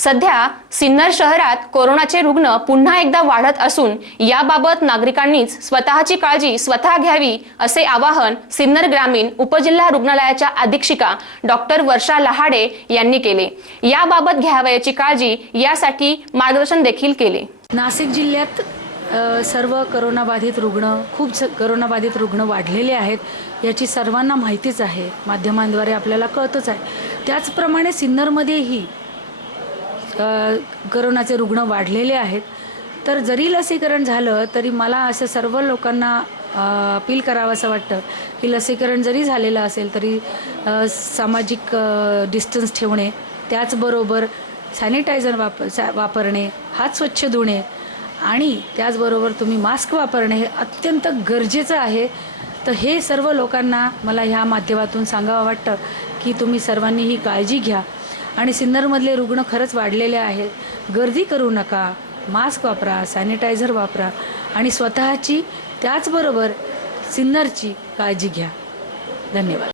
सध्या सिन्नर शहरात कोरोनाचे रुग्ण पुन्हा एकदा वाढत असून याबाबत नागरिकांनीच स्वतःची काळजी स्वतः घ्यावी असे आवाहन सिन्नर ग्रामीण उपजिल्हा रुग्णालयाच्या अधीक्षिका डॉक्टर वर्षा लहाडे यांनी केले. याबाबत घ्यावयाची काळजी यासाठी मार्गदर्शन देखील केले. नाशिक जिल्ह्यात सर्व करोनाबाधित रुग्ण खूप करोनाबाधित रुग्ण वाढलेले आहेत याची सर्वांना माहितीच आहे. माध्यमांद्वारे आपल्याला कळतच आहे. त्याचप्रमाणे सिन्नरमध्येही करोनाचे रुग्ण वाढलेले आहेत. तर जरी लसीकरण झालं तरी मला असं सर्व लोकांना अपील करावं असं वाटतं की लसीकरण जरी झालेलं असेल तरी सामाजिक डिस्टन्स ठेवणे त्याचबरोबर सॅनिटायझर वापर सॅ वापरणे हात स्वच्छ धुणे आणि त्याचबरोबर तुम्ही मास्क वापरणे हे अत्यंत गरजेचं आहे. तर हे सर्व लोकांना मला ह्या माध्यमातून सांगावं वाटतं की तुम्ही सर्वांनी ही काळजी घ्या. आणि सिन्नरमधले रुग्ण खरंच वाढलेले आहेत. गर्दी करू नका मास्क वापरा सॅनिटायझर वापरा आणि स्वतःची त्याचबरोबर सिन्नरची काळजी घ्या. धन्यवाद.